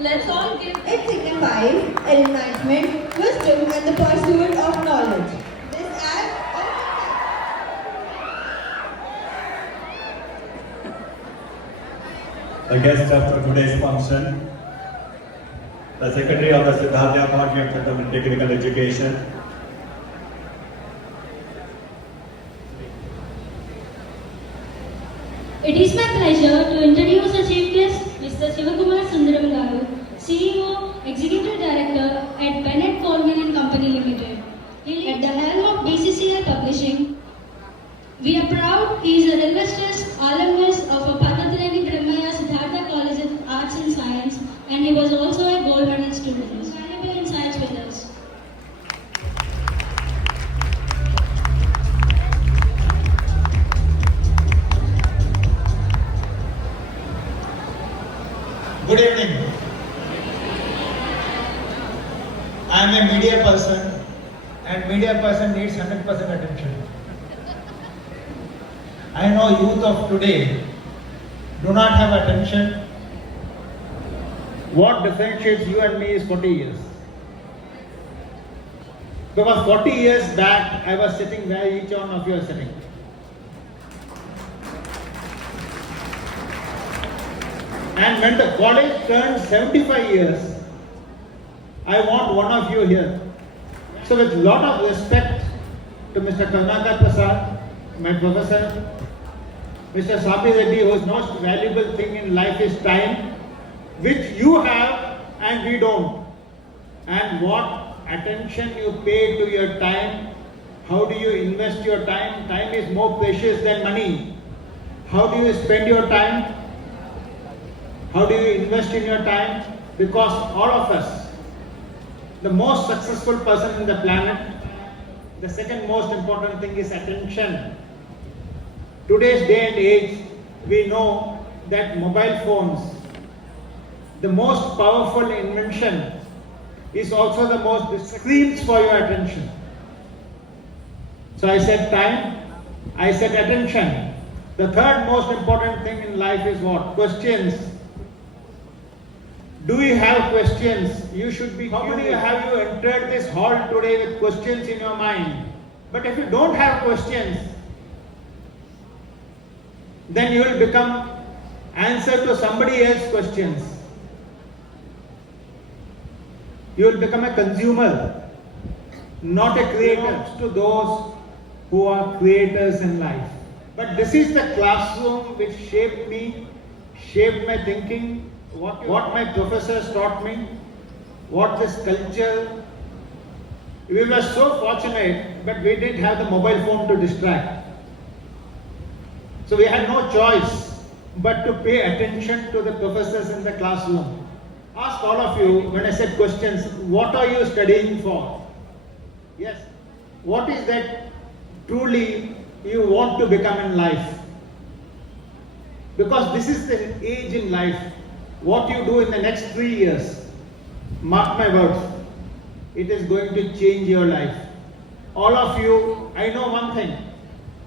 Let's all give It signifies enlightenment, wisdom, and the pursuit of knowledge. This act The guest of today's function, the Secretary of the Siddhartha Academy of Technical Education, It is my pleasure to introduce the Chief Guest, Mr. Sivakumar Sundaram Garu, CEO, Executive Director at Bennett Coleman and Company Limited. At the helm of BCCI Publishing, we are proud he is an illustrious alumnus of Parvatharani Brahmaya Siddhartha College of Arts and Science, and he was also a gold medal student. His valuable insights with us. Good evening. I am a media person and media person needs 100% attention. I know youth of today do not have attention. What differentiates you and me is 40 years. Because 40 years back I was sitting where each one of you are sitting. And when the college turned 75 years, I want one of you here. So with lot of respect to Mr. Karunakar Prasad, my professor, Mr. Sabi Reddy, whose most valuable thing in life is time, which you have and we don't. And what attention you pay to your time, how do you invest your time? Time is more precious than money. How do you spend your time? How do you invest in your time? Because all of us, the most successful person in the planet, the second most important thing is attention. Today's day and age, we know that mobile phones, the most powerful invention, is also the most screams for your attention. So I said time, I said attention. The third most important thing in life is what? Questions. Do you have questions? You should be. How many have you entered this hall today with questions in your mind? But if you don't have questions, then you will become answer to somebody else's questions. You will become a consumer, not a creator. To those who are creators in life. But this is the classroom which shaped me, shaped my thinking, what my professors taught me, what this culture. We were so fortunate, but we didn't have the mobile phone to distract. So we had no choice but to pay attention to the professors in the classroom. Ask all of you, when I said questions, what are you studying for? Yes. What is that truly you want to become in life? Because this is the age in life. What you do in the next 3 years, mark my words, it is going to change your life. All of you, I know one thing.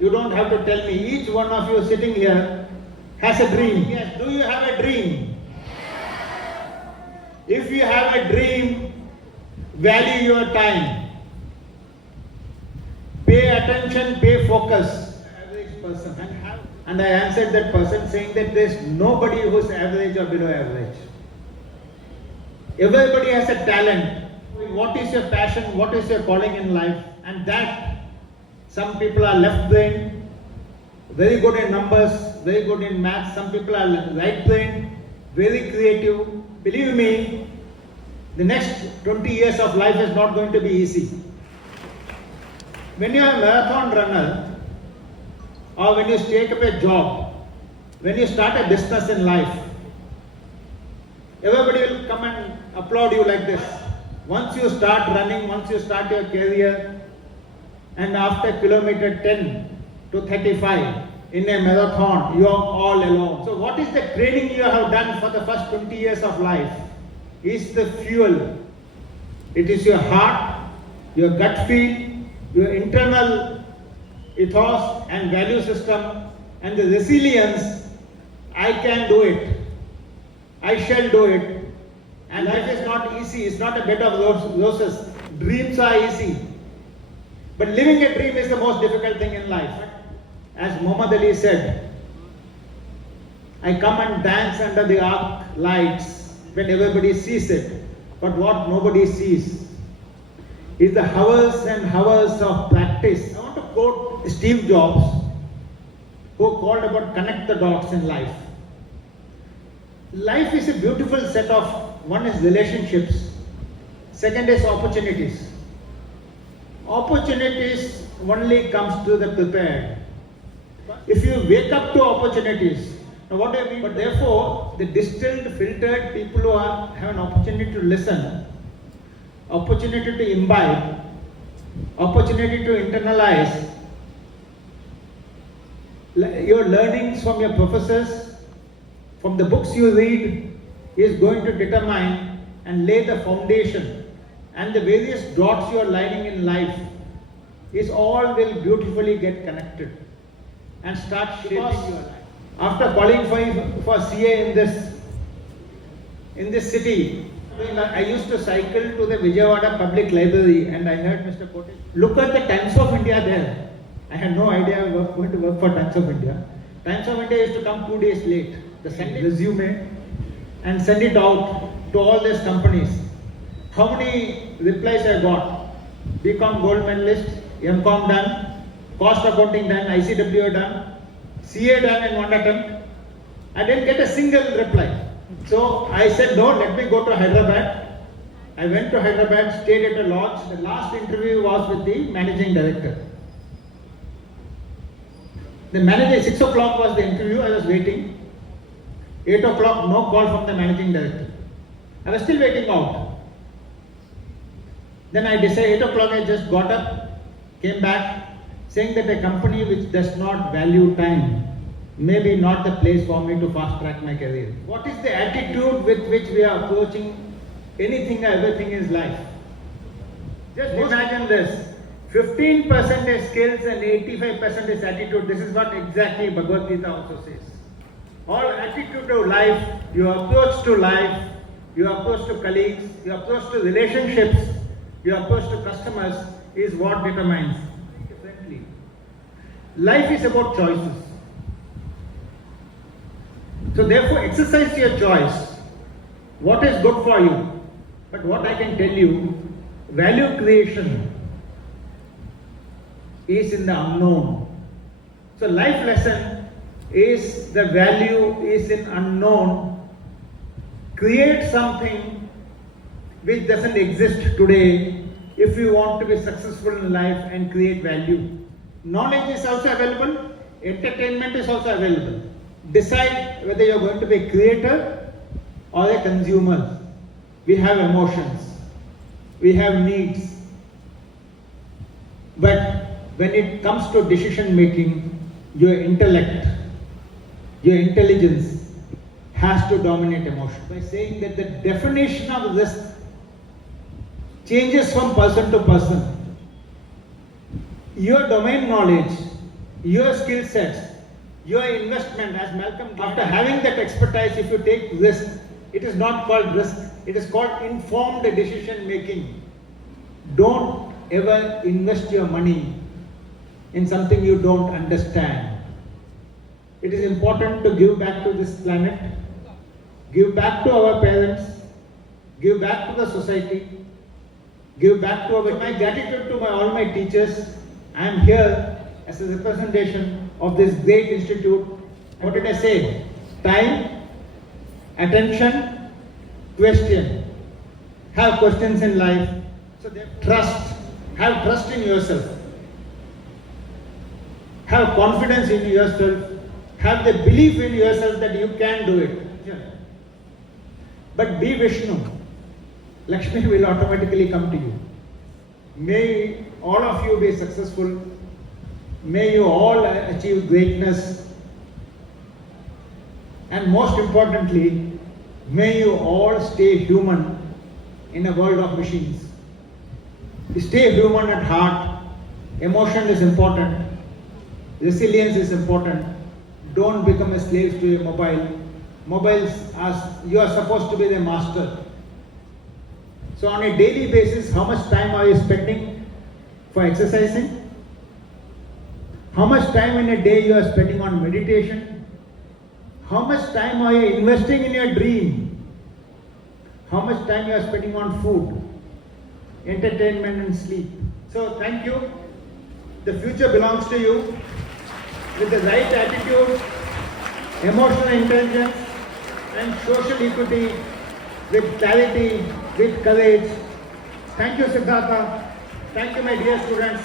You don't have to tell me. Each one of you sitting here has a dream. Yes. Do you have a dream? If you have a dream, value your time. Pay attention, pay focus. Average person. And I answered that person saying that there is nobody who is average or below average. Everybody has a talent. What is your passion? What is your calling in life? And that, some people are left brain, very good in numbers, very good in maths. Some people are right brain, very creative. Believe me, the next 20 years of life is not going to be easy. When you are a marathon runner, or when you take up a job, when you start a business in life, everybody will come and applaud you like this. Once you start running, once you start your career, and after kilometer 10 to 35 in a marathon, you are all alone. So what is the training you have done for the first 20 years of life? Is the fuel. It is your heart, your gut feel, your internal ethos and value system, and the resilience. I can do it. I shall do it. And life is not easy, it's not a bed of roses. Dreams are easy. But living a dream is the most difficult thing in life. As Muhammad Ali said, I come and dance under the arc lights when everybody sees it. But what nobody sees is the hours and hours of practice. I want to quote Steve Jobs, who called about connect the dots in life. Life is a beautiful set of, one is relationships, second is opportunities. Opportunities only comes to the prepared. If you wake up to opportunities, now what do I mean? But therefore, the distilled, filtered people who have an opportunity to listen, opportunity to imbibe, opportunity to internalize your learnings from your professors, from the books you read, is going to determine and lay the foundation, and the various dots you are lining in life is all will beautifully get connected and start shaping your life. After qualifying for CA in this city, I used to cycle to the Vijayawada Public Library, and I heard Mr. Kote, look at the Times of India there. I had no idea I was going to work for Times of India. Times of India used to come 2 days late, the resume, and send it out to all these companies. How many replies I got? BCom gold medalist, MCom done, cost accounting done, ICW done, CA done in one attempt. I didn't get a single reply. So I said, no, let me go to Hyderabad. I went to Hyderabad, stayed at a lodge. The last interview was with the managing director. The manager, 6 o'clock was the interview, I was waiting. 8 o'clock, no call from the managing director. I was still waiting out. Then I decided, 8 o'clock I just got up, came back, saying that a company which does not value time may be not the place for me to fast track my career. What is the attitude with which we are approaching anything or everything in life? Just imagine this. 15% is skills and 85% is attitude. This is what exactly Bhagavad Gita also says. All attitude to life, your approach to life, your approach to colleagues, your approach to relationships, your approach to customers is what determines. Differently. Life is about choices. So therefore exercise your choice. What is good for you? But what I can tell you, value creation is in the unknown. So life lesson is the value is in unknown. Create something which doesn't exist today if you want to be successful in life and create value. Knowledge is also available, entertainment is also available. Decide whether you're going to be a creator or a consumer. We have emotions, we have needs. But when it comes to decision making, your intellect, your intelligence has to dominate emotion. By saying that the definition of risk changes from person to person. Your domain knowledge, your skill sets, your investment, as Malcolm, after having that expertise, if you take risk, it is not called risk, it is called informed decision making. Don't ever invest your money in something you don't understand. It is important to give back to this planet, give back to our parents, give back to the society, give back to our, my gratitude to all my teachers. I am here as a representation of this great institute. What did I say? Time, attention, question. Have questions in life. So trust. Have trust in yourself. Have confidence in yourself. Have the belief in yourself that you can do it. But be Vishnu. Lakshmi will automatically come to you. May all of you be successful. May you all achieve greatness. And most importantly, may you all stay human in a world of machines. Stay human at heart. Emotion is important. Resilience is important. Don't become a slave to your mobile. Mobiles, you are supposed to be the master. So on a daily basis, how much time are you spending for exercising? How much time in a day you are spending on meditation? How much time are you investing in your dream? How much time you are spending on food, entertainment and sleep? So thank you. The future belongs to you. With the right attitude, emotional intelligence and social equity, with clarity, with courage. Thank you, Siddhartha. Thank you, my dear students.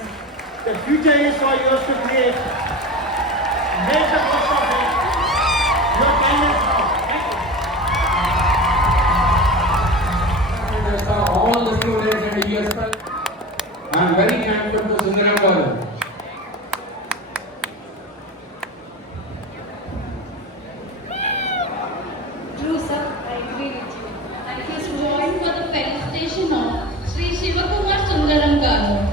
The future is for yours to create. Make the most of it. Your time is now. Thank you. All the students and ESL, I am very thankful to Sundaram Garu. True, sir. I agree with you. And he is joined for the felicitation of Sri Shivakumar Sundaram Garu.